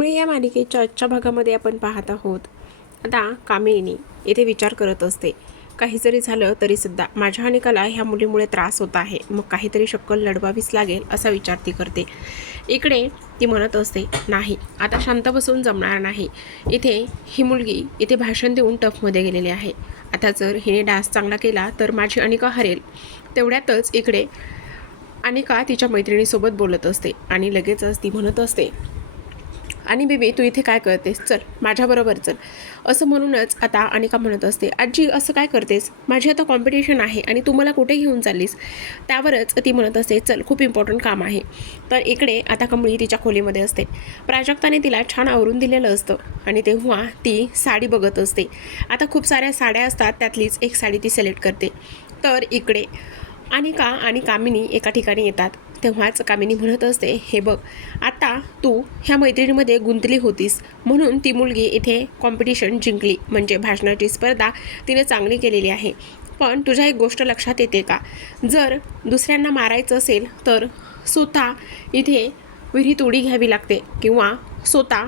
त्यामुळे या मालिकेच्या आजच्या भागामध्ये आपण पाहत आहोत. आता कामिनी येथे विचार करत असते. काही जरी झालं तरीसुद्धा माझ्या अनिकाला ह्या मुलीमुळे त्रास होत आहे. मग काहीतरी शक्कल लढवावीच लागेल असा विचार ती करते. इकडे ती म्हणत असते नाही आता शांत बसून जमणार नाही. इथे ही मुलगी इथे भाषण देऊन टफमध्ये गेलेली आहे. आता जर हिने डान्स चांगला केला तर माझी अनिका हरेल. तेवढ्यातच इकडे अनिका तिच्या मैत्रिणीसोबत बोलत असते आणि लगेचच ती म्हणत असते आणि बेबी तू इथे काय करतेस? चल माझ्याबरोबर चल. असं म्हणूनच आता अनिका म्हणत असते आजी असं काय करतेस? माझी आता कॉम्पिटिशन आहे आणि तू मला कुठे घेऊन चाललीस? त्यावरच ती म्हणत असते चल खूप इम्पॉर्टंट काम आहे. तर इकडे आता कमळी तिच्या खोलीमध्ये असते. प्राजक्ताने तिला छान आवरून दिलेलं असतं आणि तेव्हा ती साडी बघत असते. आता खूप साऱ्या साड्या असतात त्यातलीच एक साडी ती सिलेक्ट करते. तर इकडे अनिका आणि कामिनी एका ठिकाणी येतात. तेव्हाच कामिनी म्हणत असते हे बघ आता तू ह्या मैत्रिणीमध्ये गुंतली होतीस म्हणून ती मुलगी इथे कॉम्पिटिशन जिंकली. म्हणजे भाषणाची स्पर्धा तिने चांगली केलेली आहे. पण तुझ्या एक गोष्ट लक्षात येते का? जर दुसऱ्यांना मारायचं असेल तर स्वतः इथे विहिरीत उडी घ्यावी लागते किंवा स्वतः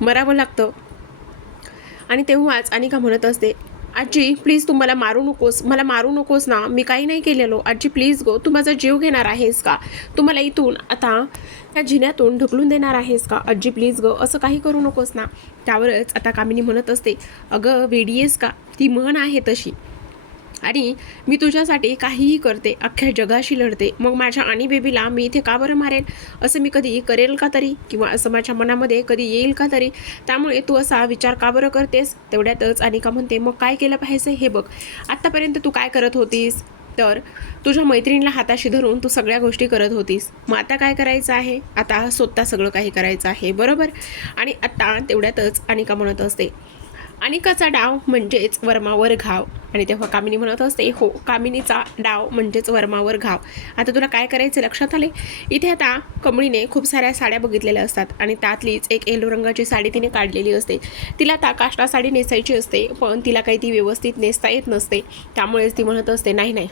मरावं लागतं. आणि तेव्हाच अनिका म्हणत असते आजी प्लीज तू मला मारू नकोस. मला मारू नकोस ना. मी काही नाही केलेलो. आजी प्लीज गो तू माझा जीव घेणार आहेस का? तू मला इथून आता त्या जिन्यातून ढकलून देणार आहेस का? आजी प्लीज ग असं काही करू नकोस ना. त्यावरच आता कामिनी म्हणत असते अगं वेडी आहेस का? ती म्हण आहे तशी. आणि मी तुझ्यासाठी काहीही करते अख्ख्या जगाशी लढते. मग माझ्या आणि बेबीला मी इथे का बरं मारेल असं मी कधी करेल का तरी? किंवा असं माझ्या मनामध्ये कधी येईल का तरी? त्यामुळे तू असा विचार का बरं करतेस? तेवढ्यातच अनिका म्हणते मग काय केलं पाहिजे? हे बघ आत्तापर्यंत तू काय करत होतीस? तर तुझ्या मैत्रिणीला हाताशी धरून तू सगळ्या गोष्टी करत होतीस. मग आता काय करायचं आहे? आता स्वतः सगळं काही करायचं आहे बरोबर? आणि आत्ता तेवढ्यातच अनिका म्हणत असते अनिकाचा डाव म्हणजेच वर्मावर घाव. आणि तेव्हा कामिनी म्हणत असते हो कामिनीचा डाव म्हणजेच वर्मावर घाव. आता तुला काय करायचं लक्षात आले इथे आता कमळीने खूप साऱ्या साड्या बघितलेल्या असतात आणि त्यातलीच एक येलो रंगाची साडी तिने काढलेली असते. तिला आता काष्टा साडी नेसायची असते पण तिला काही ती व्यवस्थित नेसता येत नसते. त्यामुळेच ती म्हणत असते नाही नाही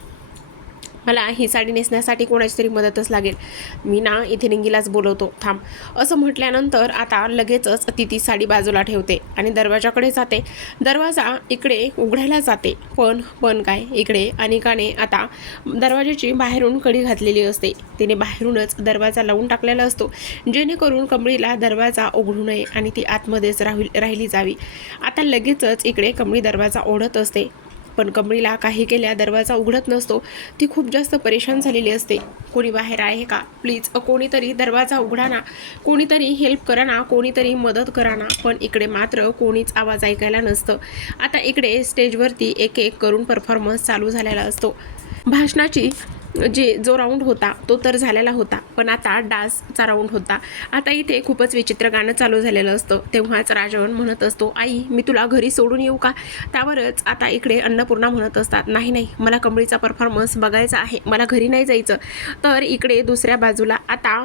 मला ही साडी नेसण्यासाठी कोणाची तरी मदतच लागेल. मी ना इथे निंगीलाच बोलवतो. थांब. असं म्हटल्यानंतर आता लगेचच ती ती साडी बाजूला ठेवते आणि दरवाजाकडे जाते. दरवाजा इकडे उघडायला जाते. पण पण काय? इकडे अनिकाने आता दरवाजाची बाहेरून कडी घातलेली असते. तिने बाहेरूनच दरवाजा लावून टाकलेला असतो. जेणेकरून कमळीला दरवाजा उघडू नये आणि ती आतमध्येच राहिली राहिली जावी. आता लगेचच इकडे कमळी दरवाजा ओढत असते. पण कमळीला काही केल्या दरवाजा उघडत नसतो. ती खूप जास्त परेशान झालेली असते. कोणी बाहेर आहे का? प्लीज कोणीतरी दरवाजा उघडा ना कोणीतरी हेल्प करा ना कोणीतरी मदत करा ना पण इकडे मात्र कोणीच आवाज ऐकायला नसतं. आता इकडे स्टेजवरती एक एक करून परफॉर्मन्स चालू झालेला असतो. भाषणाची जे जो राऊंड होता तो तर झालेला होता. पण आता डान्सचा राऊंड होता. आता इथे खूपच विचित्र गाणं चालू झालेलं असतं. तेव्हाच राजवन म्हणत असतो आई मी तुला घरी सोडून येऊ का? त्यावरच आता इकडे अन्नपूर्णा म्हणत असतात नाही नाही मला कमळीचा परफॉर्मन्स बघायचा आहे. मला घरी नाही जायचं. तर इकडे दुसऱ्या बाजूला आता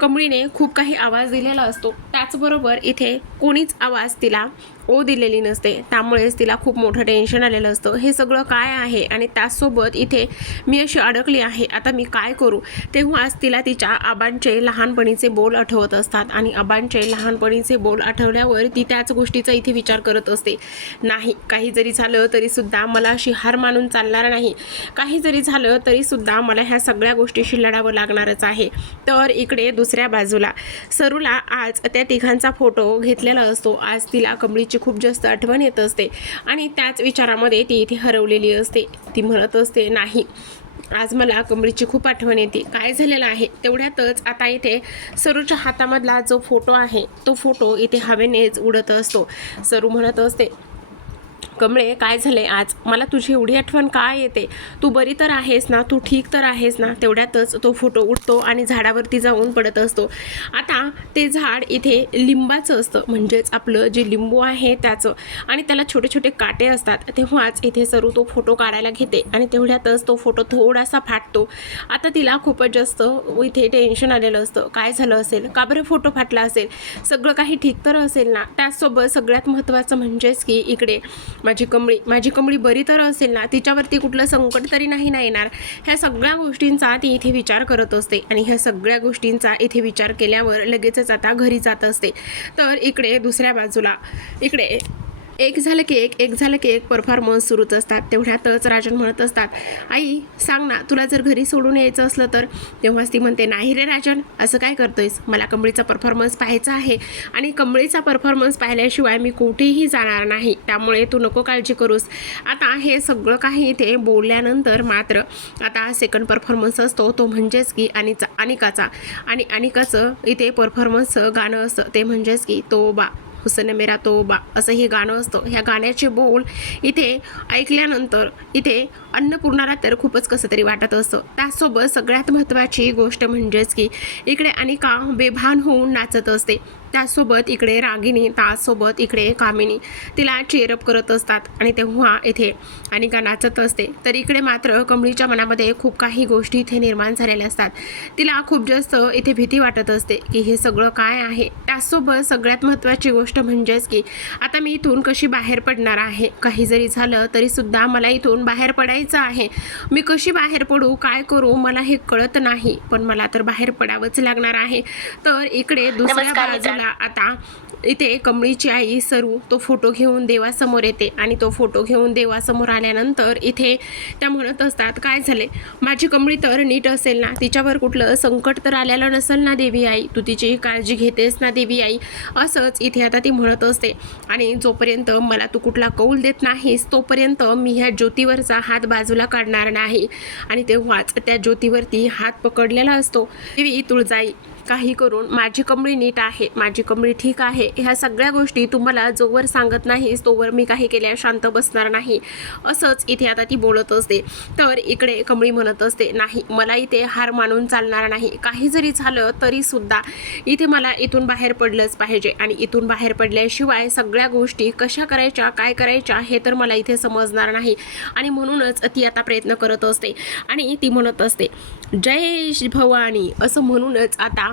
कमळीने खूप काही आवाज दिलेला असतो. त्याचबरोबर इथे कोणीच आवाज तिला ओ दिलेली नसते. त्यामुळेच तिला खूप मोठं टेन्शन आलेलं असतं. हे सगळं काय आहे? आणि त्याचसोबत इथे मी अशी अडकली आहे. आता मी काय करू? तेव्हाच तिला तिच्या आबांचे लहानपणीचे बोल आठवत असतात. आणि आबांचे लहानपणीचे बोल आठवल्यावर ती त्याच गोष्टीचा इथे विचार करत असते. नाही काही जरी झालं तरीसुद्धा मला अशी हार मानून चालणार नाही. काही जरी झालं तरीसुद्धा मला ह्या सगळ्या गोष्टीशी लढावं लागणारच आहे. तर इकडे दुसऱ्या बाजूला. सरूला आज त्या तिघांचा फोटो घेतलेला असतो. आज तिला कमळीची खूप जास्त आठवण येत असते. आणि त्याच विचारामध्ये ती इथे हरवलेली असते. ती म्हणत असते नाही आज मला कमरीची खूप आठवण येते. काय झालेलं आहे? तेवढ्यातच आता इथे सरूच्या हातामधला जो फोटो आहे तो फोटो इथे हवेनेच उडत असतो. सरू म्हणत असते कमळे काय झाले आज? मला तुझी एवढी आठवण काय येते? तू बरी तर आहेस ना? तू ठीक तर आहेस ना? तेवढ्यातच तो फोटो उठतो आणि झाडावरती जाऊन पडत असतो. आता ते झाड इथे लिंबाचं असतं. म्हणजेच आपलं जे लिंबू आहे त्याचं. आणि त्याला छोटे छोटे काटे असतात. तेव्हाच इथे सरू तो फोटो काढायला घेते आणि तेवढ्यातच तो फोटो थोडासा फाटतो. आता तिला खूपच जास्त इथे टेन्शन आलेलं असतं. काय झालं असेल? का बरं फोटो फाटला असेल? सगळं काही ठीक तर असेल ना? त्याचसोबत सगळ्यात महत्त्वाचं म्हणजेच की इकडे माझी कमळी माझी कमळी बरी तर असेल ना तिच्यावरती कुठलं संकट तरी नाही ना येणार. ह्या सगळ्या गोष्टींचा ती इथे विचार करत असते आणि ह्या सगळ्या गोष्टींचा इथे विचार केल्यावर लगेचच आता घरी जात असते. तर इकडे दुसऱ्या बाजूला इकडे एक झालं की एक एक झालं की एक परफॉर्मन्स सुरूच असतात. तेवढ्यातच राजन म्हणत असतात आई सांग ना तुला जर घरी सोडून यायचं असलं तर? तेव्हाच ती म्हणते नाही रे राजन असं काय करतोयस? मला कंबळीचा परफॉर्मन्स पाहायचा आहे आणि कंबळीचा परफॉर्मन्स पाहिल्याशिवाय मी कुठेही जाणार नाही. त्यामुळे तू नको काळजी करूस. आता हे सगळं काही इथे बोलल्यानंतर मात्र आता सेकंड परफॉर्मन्स असतो तो म्हणजेच की अनिचा अनिकाचा. आणि अनिकाचं इथे परफॉर्मन्सचं गाणं असतं ते म्हणजेच की तो बा हुसन मेरा तोबा असं हे गाणं असतं. ह्या गाण्याचे बोल इथे ऐकल्यानंतर इथे अन्नपूर्णाला तर खूपच कसं तरी वाटत असतं. त्यासोबत सगळ्यात महत्त्वाची गोष्ट म्हणजेच की इकडे अनिका बेभान होऊन नाचत असते. त्यासोबत इकडे रागिनी ताससोबत इकडे कामिनी तिला चेअरअप करत असतात आणि तेव्हा इथे अनिका नाचत असते. तर इकडे मात्र कमळीच्या मनामध्ये खूप काही गोष्टी इथे निर्माण झालेल्या असतात. तिला खूप जास्त इथे भीती वाटत असते की हे सगळं काय आहे? त्यासोबत सगळ्यात महत्त्वाची गोष्ट म्हणजेच की आता मी इथून कशी बाहेर पडणार आहे? काही जरी झालं तरीसुद्धा मला इथून बाहेर पडायचं आहे. मी कशी बाहेर पडू? काय करू? मला हे कळत नाही. पण मला तर बाहेर पडावंच लागणार आहे. तर इकडे दुसऱ्या बाजूला बाजूला आता इथे कमळीची आई सरू तो फोटो घेऊन देवासमोर येते आणि तो फोटो घेऊन देवासमोर आल्यानंतर इथे त्या म्हणत असतात काय झाले? माझी कमळी तर नीट असेल ना? तिच्यावर कुठलं संकट तर आलेलं नसेल ना देवी आई? तू तिची काळजी घेतेस ना देवी आई? असंच इथे आता ती म्हणत असते. आणि जोपर्यंत मला तू कुठला कौल देत नाहीस तोपर्यंत मी ह्या ज्योतीवरचा हात बाजूला काढणार नाही. आणि तेव्हाच त्या ज्योतीवरती हात पकडलेला असतो. देवी तुळजाई काही करून माझी कमळी नीट आहे माझी कमळी ठीक आहे ह्या सगळ्या गोष्टी तुम्हाला जोवर सांगत नाहीस तोवर मी काही केल्या शांत बसणार नाही. असंच इथे आता ती बोलत असते. तर इकडे कमळी म्हणत असते नाही मला इथे हार मानून चालणार नाही. काही जरी झालं तरी सुद्धा इथे मला इथून बाहेर पडलंच पाहिजे आणि इथून बाहेर पडल्याशिवाय सगळ्या गोष्टी कशा करायच्या काय करायच्या हे तर मला इथे समजणार नाही. आणि म्हणूनच ती आता प्रयत्न करत असते. आणि ती म्हणत असते जय भवानी. असं म्हणूनच आता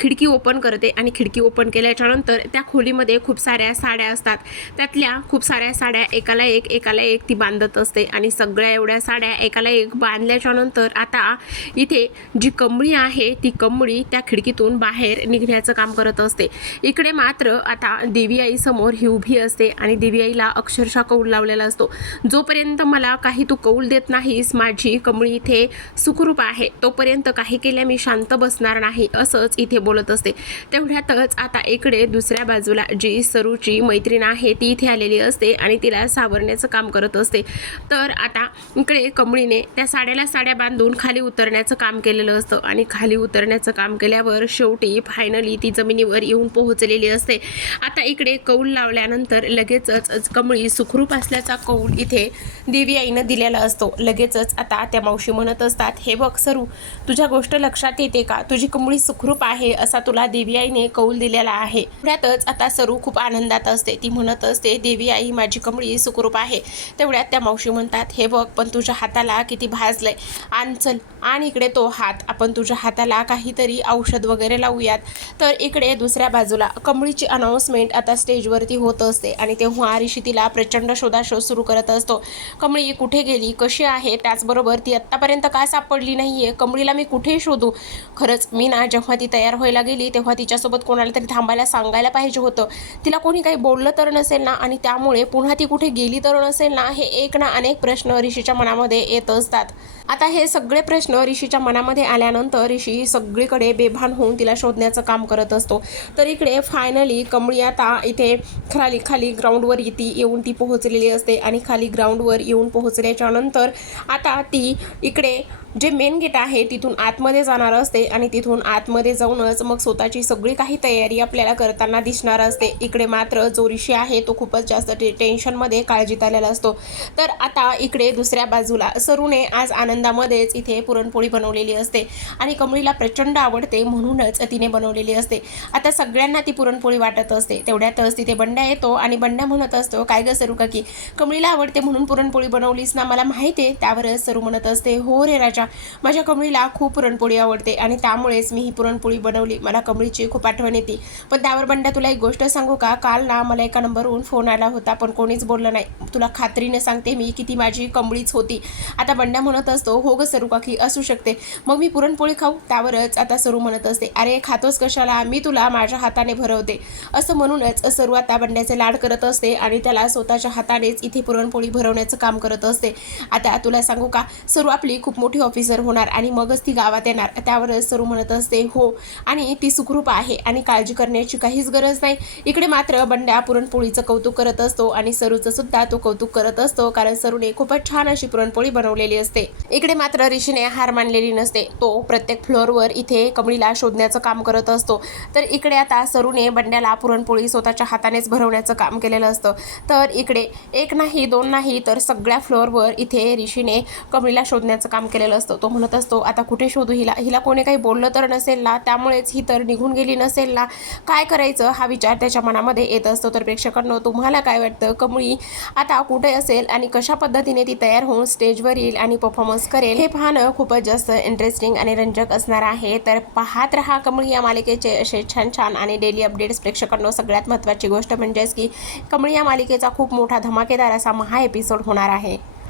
खिडकी ओपन करते आणि खिडकी ओपन केल्याच्यानंतर त्या खोलीमध्ये खूप साऱ्या साड्या असतात. त्यातल्या खूप साऱ्या साड्या एकाला एक एकाला एक ती बांधत असते आणि सगळ्या एवढ्या साड्या एकाला एक बांधल्याच्यानंतर आता इथे जी कंबळी आहे ती कंबळी त्या खिडकीतून बाहेर निघण्याचं काम करत असते. इकडे मात्र आता देवी आई समोर ही उभी असते आणि देवी आईला अक्षरशः कौल लावलेला असतो. जोपर्यंत मला काही तू कौल देत नाहीस माझी कंबळी इथे सुखरूप आहे. तोपर्यंत काही केल्या मी शांत बसणार नाही असंच इथे बोलत असते. तेवढ्यातच आता इकडे दुसऱ्या बाजूला जी सरूची मैत्रीण आहे ती इथे आलेली असते आणि तिला सावरण्याचं काम करत असते. तर आता इकडे कमळीने त्या साड्याला साड्या बांधून खाली उतरण्याचं काम केलेलं असतं आणि खाली उतरण्याचं काम केल्यावर शेवटी फायनली ती जमिनीवर येऊन पोहोचलेली असते. आता इकडे कौल लावल्यानंतर लगेचच कमळी सुखरूप असल्याचा कौल इथे देवी आईनं दिलेला असतो. लगेचच आता त्या मावशी म्हणत असतात हे बघ सरू तुझ्या गोष्ट लक्षात येते का? तुझी कमळी सुखरूप आहे असा तुला देवी आईने कौल दिलेला आहे. तेवढ्यातच आता सरू खूप आनंदात असते. ती म्हणत असते देवी आई माझी कमळी सुखरूप आहे. तेवढ्यात त्या मावशी म्हणतात हे बघ पण तुझ्या हाताला किती भाजलंय. आण चल आणि इकडे तो हात. आपण तुझ्या हाताला काहीतरी औषध वगैरे लावूयात. तर इकडे दुसऱ्या बाजूला कमळीची अनाऊन्समेंट आता स्टेजवरती होत असते आणि तेव्हा ऋषी तिला प्रचंड शोधाशोध सुरू करत असतो. कमळी कुठे गेली? कशी आहे? त्याचबरोबर ती आत्तापर्यंत का सापडली नाही आहे कमळीला मी कुठे शोधू? खरंच मी ना जेव्हा ती तयार व्हायला गेली तेव्हा तिच्यासोबत कोणाला तरी थांबायला सांगायला पाहिजे होतं. तिला कोणी काही बोललं तर नसेल ना आणि त्यामुळे पुन्हा ती कुठे गेली तर नसेल ना हे एक ना अनेक प्रश्न ऋषीच्या मनामध्ये येत असतात. आता हे सगळे प्रश्न ऋषीच्या मनामध्ये आल्यानंतर ऋषी सगळीकडे बेभान होऊन तिला शोधण्याचं काम करत असतो. तर इकडे फायनली कमळी आता इथे खाली खाली ग्राउंडवर ती येऊन ती पोहोचलेली असते आणि खाली ग्राउंडवर येऊन पोहोचल्याच्या नंतर आता ती इकडे जे मेन गेट आहे तिथून आतमध्ये जाणार असते आणि तिथून आतमध्ये जाऊनच मग स्वतःची सगळी काही तयारी आपल्याला करताना दिसणार असते. इकडे मात्र जो ऋषी आहे तो खूपच जास्त टे टेन्शनमध्ये काळजीत आलेला असतो. तर आता इकडे दुसऱ्या बाजूला सरूने आज आनंदामध्येच इथे पुरणपोळी बनवलेली असते आणि कमळीला प्रचंड आवडते म्हणूनच तिने बनवलेली असते. आता सगळ्यांना ती पुरणपोळी वाटत असते. तेवढ्यातच तिथे बंड्या येतो आणि बंड्या म्हणत असतो काय ग सरू काकी कमळीला आवडते म्हणून पुरणपोळी बनवलीस ना मला माहिती आहे. त्यावरच सरू म्हणत असते हो रे राजा माझ्या माझ्या कमळीला खूप पुरणपोळी आवडते आणि त्यामुळेच मी ही पुरणपोळी बनवली. मला कमळीची खूप आठवण येते. पण त्यावर बंड्या तुला एक गोष्ट सांगू का? काल ना मला एका नंबरवरून फोन आला होता पण कोणीच बोललं नाही. तुला खात्रीने सांगते मी की ती माझी कमळीच होती. आता बंड्या म्हणत असतो हो ग सरू काकी असू शकते. मग मी पुरणपोळी खाऊ? त्यावरच आता सरू म्हणत असते अरे खातोस कशाला? मी तुला माझ्या हाताने भरवते. असं म्हणूनच सरू आता बंड्याचे लाड करत असते आणि त्याला स्वतःच्या हातानेच इथे पुरणपोळी भरवण्याचं काम करत असते. आता तुला सांगू का? सरू आपली खूप मोठी ऑफिसर होणार आणि मगच ती गावात येणार. त्यावरच सरू म्हणत असते हो. आणि ती सुखरूप आहे आणि काळजी करण्याची काहीच गरज नाही. इकडे मात्र बंड्या पुरणपोळीचं कौतुक करत असतो आणि सरूचं सुद्धा तो कौतुक करत असतो कारण सरूने खूपच छान अशी पुरणपोळी बनवलेली असते. इकडे मात्र ऋषीने हार मानलेली नसते. तो प्रत्येक फ्लोअरवर इथे कमळीला शोधण्याचं काम करत असतो. तर इकडे आता सरूने बंड्याला पुरणपोळी स्वतःच्या हातानेच भरवण्याचं काम केलेलं असतं. तर इकडे एक नाही दोन नाही तर सगळ्या फ्लोअरवर इथे ऋषीने कमळीला शोधण्याचं काम केलेलं असतं असतो. तो म्हणत असतो आता कुठे शोधू? हिला हिला कोणी काही बोललं तर नसेल ना? त्यामुळेच ही तर निघून गेली नसेल ना? काय करायचं? हा विचार त्याच्या मनामध्ये येत असतो. तर प्रेक्षकांनो तुम्हाला काय वाटतं? कमळी आता कुठे असेल आणि कशा पद्धतीने ती तयार होऊन स्टेजवर येईल आणि परफॉर्मन्स करेल? हे पाहणं खूपच जास्त इंटरेस्टिंग आणि रंजक असणार आहे. तर पाहत रहा कमळी या मालिकेचे असे छान छान आणि डेली अपडेट्स प्रेक्षकांनो सगळ्यात महत्त्वाची गोष्ट म्हणजेच की कमळी या मालिकेचा खूप मोठा धमाकेदार असा महा एपिसोड होणार आहे.